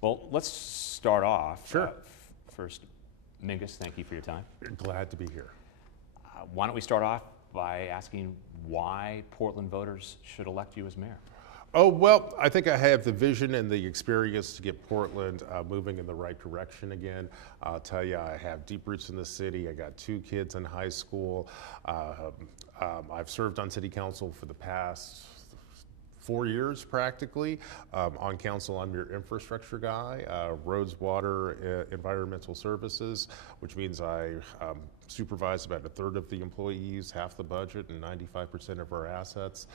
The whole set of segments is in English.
Well, let's start off. Sure. First, Mingus, thank you for your time. Glad to be here. Why don't we start off by asking why Portland voters should elect you as mayor? Oh, well, I think I have the vision and the experience to get Portland moving in the right direction again. I'll tell you, I have deep roots in the city. I got 2 kids in high school. I've served on city council for the past 4 years practically. On council, I'm your infrastructure guy, roads, water, environmental services, which means I supervise about 1/3 of the employees, half the budget, and 95% of our assets.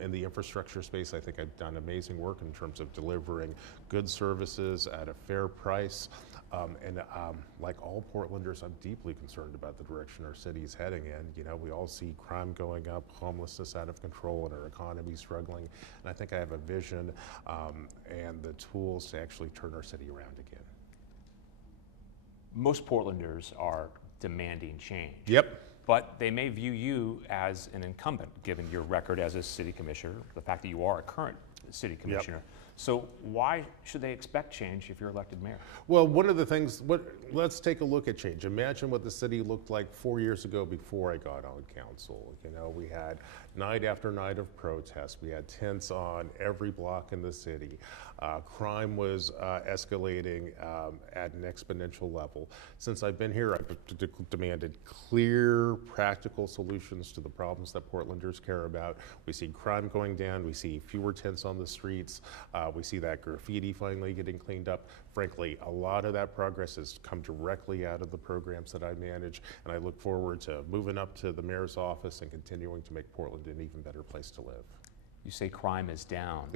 In the infrastructure space, I think I've done amazing work in terms of delivering good services at a fair price. Like all Portlanders, I'm deeply concerned about the direction our city is heading in. You know, we all see crime going up, homelessness out of control, and our economy struggling. And I think I have a vision and the tools to actually turn our city around again. Most Portlanders are demanding change. Yep. But they may view you as an incumbent, given your record as a city commissioner, the fact that you are a current city commissioner. Yep. So why should they expect change if you're elected mayor? Well, one of the things, let's take a look at change. Imagine what the city looked like 4 years ago before I got on council. You know, we had night after night of protests. We had tents on every block in the city. Crime was escalating at an exponential level. Since I've been here, I've demanded clear, practical solutions to the problems that Portlanders care about. We see crime going down. We see fewer tents on the streets. We see that graffiti finally getting cleaned up. Frankly, a lot of that progress has come directly out of the programs that I manage, and I look forward to moving up to the mayor's office and continuing to make Portland an even better place to live. You say crime is down,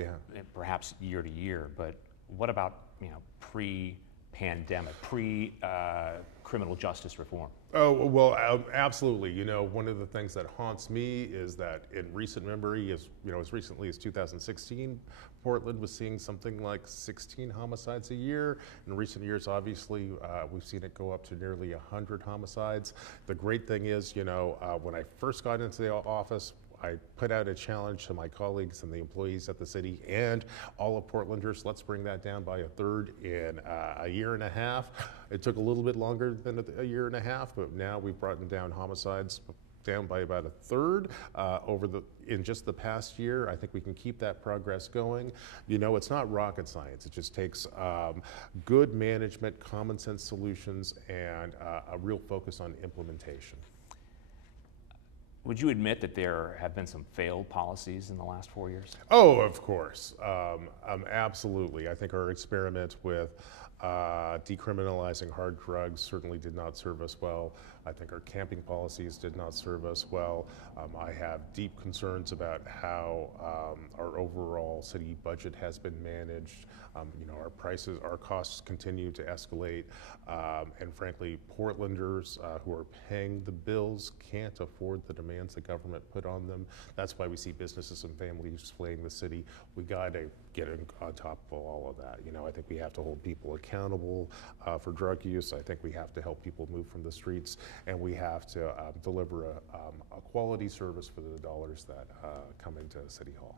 perhaps year to year, but what about, you know, pre-pandemic, pre-criminal justice reform? Oh, well, absolutely. You know, one of the things that haunts me is that in recent memory, as recently as 2016, Portland was seeing something like 16 homicides a year. In recent years, obviously, we've seen it go up to nearly 100 homicides. The great thing is, you know, when I first got into the office, I put out a challenge to my colleagues and the employees at the city and all of Portlanders, let's bring that down by 1/3 in a year and a half. It took a little bit longer than a year and a half, but now we've brought down homicides down by about 1/3 in just the past year. I think we can keep that progress going. You know, it's not rocket science. It just takes good management, common sense solutions, and a real focus on implementation. Would you admit that there have been some failed policies in the last 4 years? Oh, of course. Absolutely. I think our experiment with decriminalizing hard drugs certainly did not serve us well. I think our camping policies did not serve us well. I have deep concerns about how our overall city budget has been managed. You know, our costs continue to escalate, and frankly, Portlanders who are paying the bills can't afford the demands the government put on them. That's why we see businesses and families fleeing the city. We got to get on top of all of that. You know, I think we have to hold people accountable for drug use. I think we have to help people move from the streets, and we have to deliver a quality service for the dollars that come into City Hall.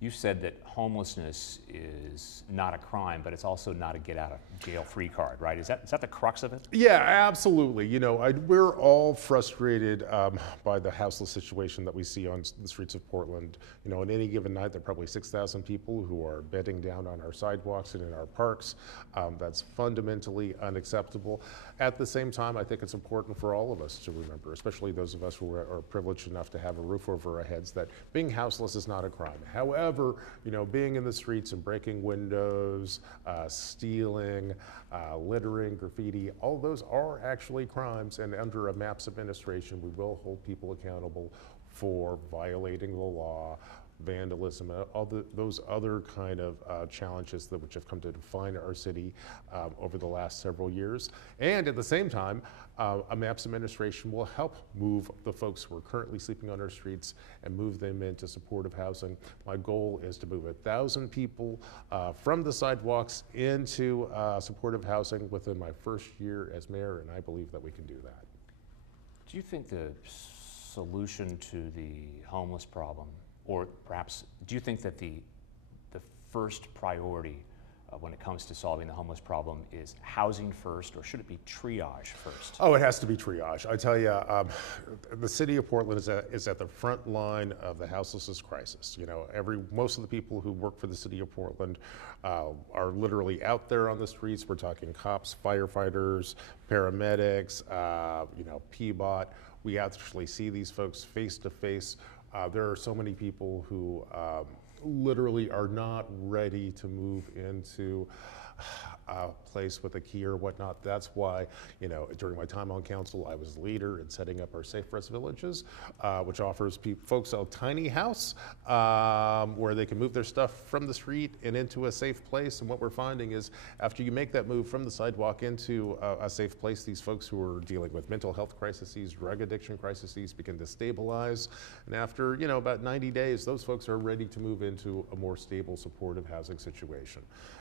You said that homelessness is not a crime, but it's also not a get-out-of-jail-free card, right? Is that the crux of it? Yeah, absolutely. You know, we're all frustrated by the houseless situation that we see on the streets of Portland. You know, on any given night, there are probably 6,000 people who are bedding down on our sidewalks and in our parks. That's fundamentally unacceptable. At the same time, I think it's important for all of us to remember, especially those of us who are privileged enough to have a roof over our heads, that being houseless is not a crime. However, you know, being in the streets and breaking windows, stealing, littering, graffiti, all those are actually crimes, and under a Mapps administration, we will hold people accountable for violating the law, vandalism, all those other kind of challenges which have come to define our city over the last several years. And at the same time, a Mapps administration will help move the folks who are currently sleeping on our streets and move them into supportive housing. My goal is to move 1,000 people from the sidewalks into supportive housing within my first year as mayor, and I believe that we can do that. Do you think the solution to the homeless problem, or perhaps do you think that the first priority when it comes to solving the homeless problem is housing first, or should it be triage first? Oh, it has to be triage. I tell you, the city of Portland is at the front line of the houselessness crisis. You know, most of the people who work for the city of Portland are literally out there on the streets. We're talking cops, firefighters, paramedics, you know, PBOT. We actually see these folks face to face. There are so many people who literally are not ready to move into a place with a key or whatnot. That's why, you know, during my time on council, I was leader in setting up our Safe Rest Villages, which offers folks a tiny house where they can move their stuff from the street and into a safe place. And what we're finding is after you make that move from the sidewalk into a safe place, these folks who are dealing with mental health crises, drug addiction crises begin to stabilize. And after, you know, about 90 days, those folks are ready to move into a more stable, supportive housing situation.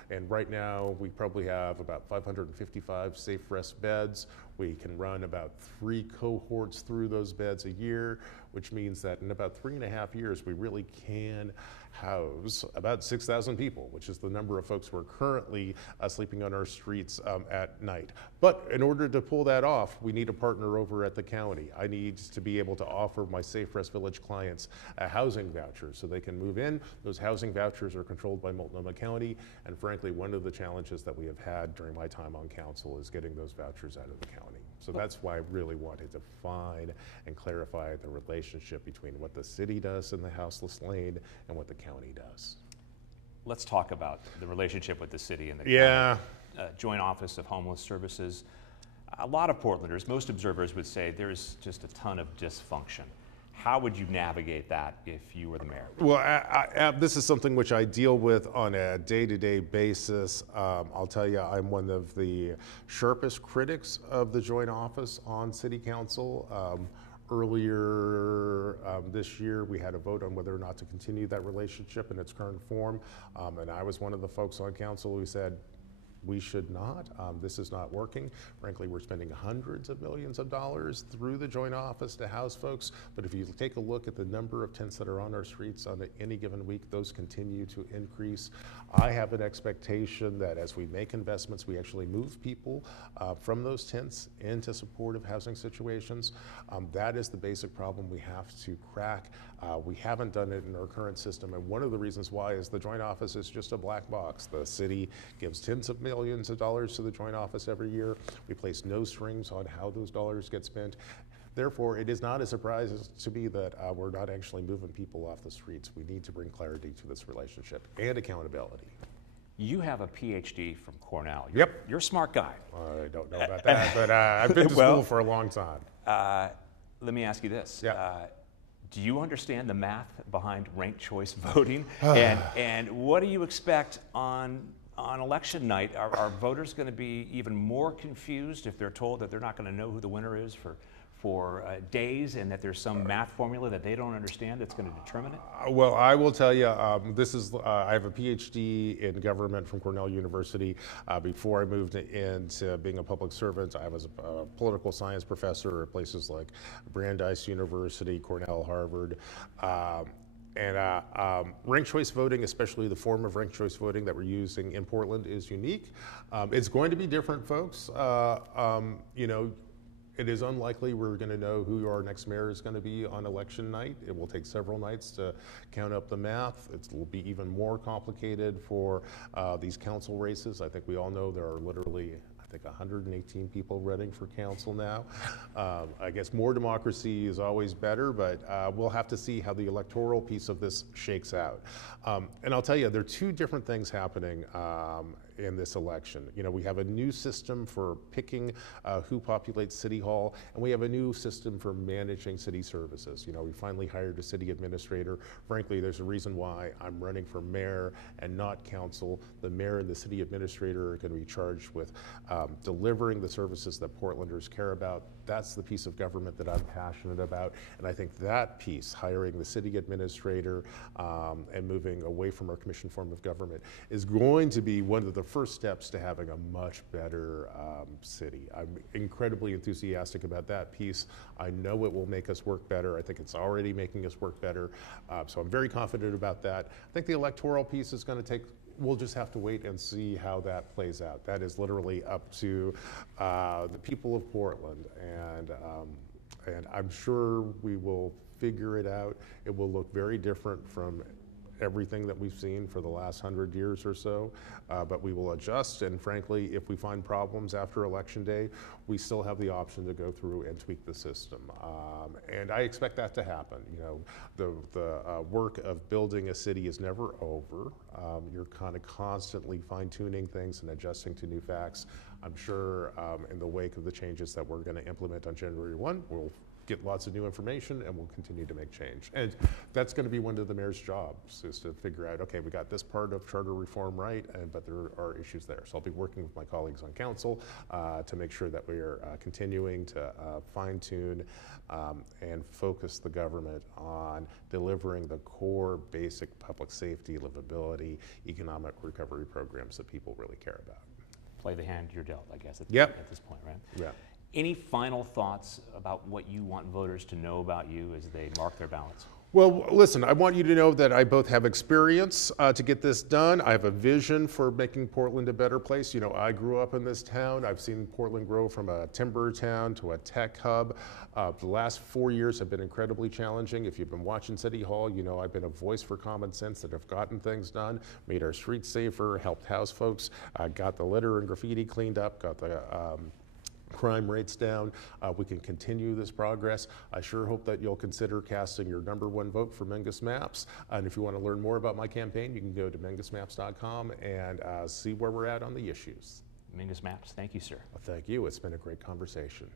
And right now, we probably have about 555 safe rest beds. We can run about 3 cohorts through those beds a year, which means that in about 3.5 years, we really can house about 6,000 people, which is the number of folks who are currently sleeping on our streets at night. But in order to pull that off, we need a partner over at the county. I need to be able to offer my Safe Rest Village clients a housing voucher so they can move in. Those housing vouchers are controlled by Multnomah County, and frankly, one of the challenges that we have had during my time on council is getting those vouchers out of the county. So that's why I really wanted to define and clarify the relationship between what the city does in the houseless lane and what the county does. Let's talk about the relationship with the city and the county. Joint Office of Homeless Services. A lot of Portlanders, most observers would say there's just a ton of dysfunction. How would you navigate that if you were the mayor? Well, this is something which I deal with on a day-to-day basis. I'll tell you, I'm one of the sharpest critics of the joint office on city council. Earlier this year, we had a vote on whether or not to continue that relationship in its current form. And I was one of the folks on council who said, we should not. This is not working. Frankly, we're spending hundreds of millions of dollars through the joint office to house folks. But if you take a look at the number of tents that are on our streets on any given week, those continue to increase. I have an expectation that as we make investments, we actually move people from those tents into supportive housing situations. That is the basic problem we have to crack. We haven't done it in our current system, and one of the reasons why is the joint office is just a black box. The city gives tens of millions of dollars to the joint office every year. We place no strings on how those dollars get spent. Therefore, it is not a surprise to me that we're not actually moving people off the streets. We need to bring clarity to this relationship and accountability. You have a PhD from Cornell. Yep. You're a smart guy. I don't know about that, but I've been to school for a long time. Let me ask you this. Yeah. Do you understand the math behind ranked choice voting? and what do you expect on election night? Are voters going to be even more confused if they're told that they're not going to know who the winner is for days, and that there's some math formula that they don't understand that's going to determine it? Well, I will tell you, I have a PhD in government from Cornell University. Before I moved into being a public servant, I was a political science professor at places like Brandeis University, Cornell, Harvard. Ranked choice voting, especially the form of ranked choice voting that we're using in Portland, is unique. It's going to be different, folks. You know, it is unlikely we're going to know who our next mayor is going to be on election night. It will take several nights to count up the math. It will be even more complicated for these council races. I think we all know there are literally 118 people running for council now. I guess more democracy is always better, but we'll have to see how the electoral piece of this shakes out. And I'll tell you, there are two different things happening in this election. You know, we have a new system for picking who populates City Hall, and we have a new system for managing city services. You know, we finally hired a city administrator. Frankly, there's a reason why I'm running for mayor and not council. The mayor and the city administrator are going to be charged with delivering the services that Portlanders care about. That's the piece of government that I'm passionate about. And I think that piece, hiring the city administrator and moving away from our commission form of government, is going to be one of the first steps to having a much better city. I'm incredibly enthusiastic about that piece. I know it will make us work better. I think it's already making us work better. So I'm very confident about that. I think the electoral piece is going to take we'll just have to wait and see how that plays out. That is literally up to the people of Portland, and I'm sure we will figure it out. It will look very different from everything that we've seen for the last 100 years or so, but we will adjust, and frankly, if we find problems after Election Day, we still have the option to go through and tweak the system. And I expect that to happen. You know, the work of building a city is never over. You're kind of constantly fine-tuning things and adjusting to new facts. I'm sure in the wake of the changes that we're going to implement on January 1, we'll get lots of new information and we'll continue to make change. And that's going to be one of the mayor's jobs, is to figure out, okay, we got this part of charter reform right, but there are issues there. So I'll be working with my colleagues on council to make sure that we are continuing to fine-tune and focus the government on delivering the core basic public safety, livability, economic recovery programs that people really care about. Play the hand you're dealt, I guess, at this point, right? Yeah. Any final thoughts about what you want voters to know about you as they mark their ballots? Well, listen, I want you to know that I both have experience to get this done. I have a vision for making Portland a better place. You know, I grew up in this town. I've seen Portland grow from a timber town to a tech hub. The last 4 years have been incredibly challenging. If you've been watching City Hall, you know I've been a voice for common sense that have gotten things done, made our streets safer, helped house folks, got the litter and graffiti cleaned up, got the crime rates down. We can continue this progress. I sure hope that you'll consider casting your #1 vote for Mingus Mapps. And if you want to learn more about my campaign, you can go to mingusmapps.com and see where we're at on the issues. Mingus Mapps, thank you, sir. Well, thank you. It's been a great conversation.